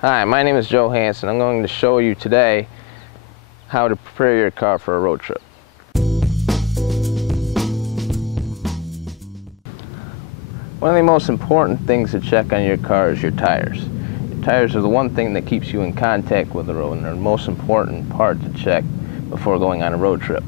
Hi, my name is Joe Hance, and I'm going to show you today how to prepare your car for a road trip. One of the most important things to check on your car is your tires. Your tires are the one thing that keeps you in contact with the road, and they're the most important part to check before going on a road trip.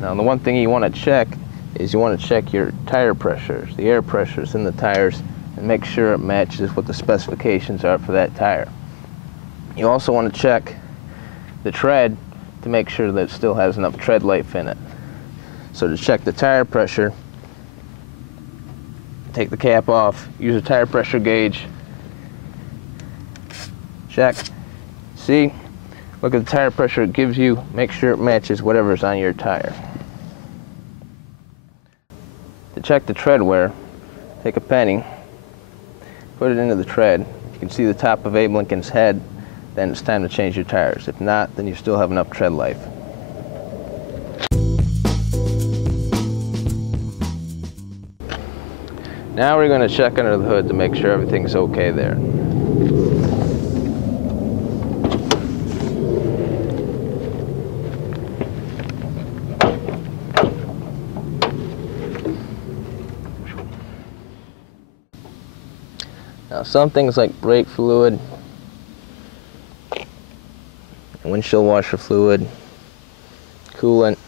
Now, the one thing you want to check is you want to check your tire pressures, the air pressures in the tires, and make sure it matches what the specifications are for that tire. You also want to check the tread to make sure that it still has enough tread life in it. So to check the tire pressure, take the cap off, use a tire pressure gauge, check, see, look at the tire pressure it gives you, make sure it matches whatever's on your tire. To check the tread wear, take a penny, put it into the tread. You can see the top of Abe Lincoln's head, then it's time to change your tires. If not, then you still have enough tread life. Now we're going to check under the hood to make sure everything's okay there. Now, some things like brake fluid, windshield washer fluid, coolant,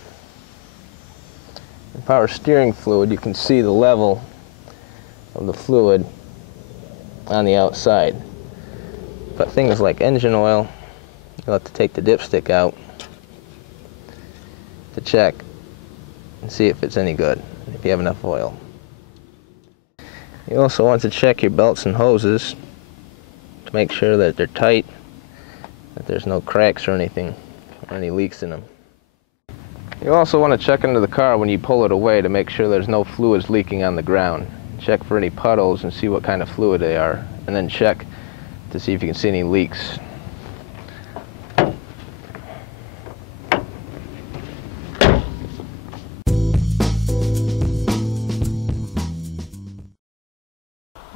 and power steering fluid, you can see the level of the fluid on the outside. But things like engine oil, you'll have to take the dipstick out to check and see if it's any good, if you have enough oil. You also want to check your belts and hoses to make sure that they're tight, that there's no cracks or anything, or any leaks in them. You also want to check into the car when you pull it away to make sure there's no fluids leaking on the ground. Check for any puddles and see what kind of fluid they are, and then check to see if you can see any leaks.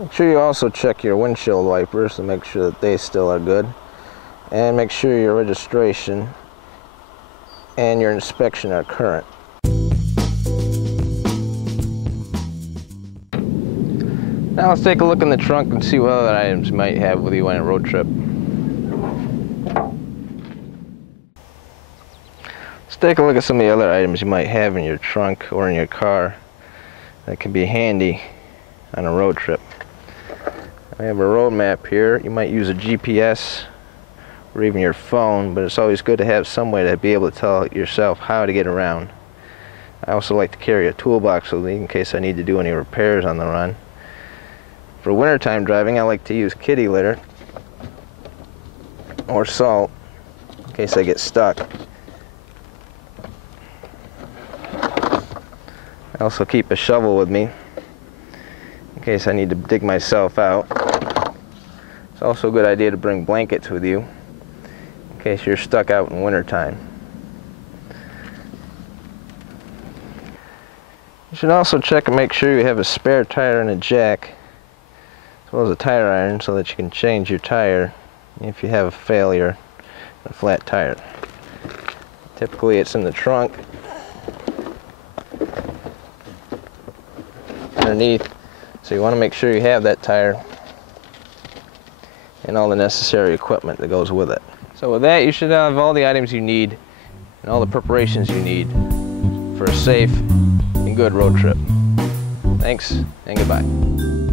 Make sure you also check your windshield wipers to make sure that they still are good, and make sure your registration and your inspection are current. Now let's take a look in the trunk and see what other items you might have with you on a road trip. Let's take a look at some of the other items you might have in your trunk or in your car that can be handy on a road trip. I have a road map here. You might use a GPS or even your phone, but it's always good to have some way to be able to tell yourself how to get around. I also like to carry a toolbox with me in case I need to do any repairs on the run. For wintertime driving, I like to use kitty litter or salt in case I get stuck. I also keep a shovel with me in case I need to dig myself out. It's also a good idea to bring blankets with you in case you're stuck out in wintertime. You should also check and make sure you have a spare tire and a jack, as well as a tire iron, so that you can change your tire if you have a failure, a flat tire. Typically it's in the trunk underneath, so you want to make sure you have that tire and all the necessary equipment that goes with it. So with that, you should have all the items you need and all the preparations you need for a safe and good road trip. Thanks and goodbye.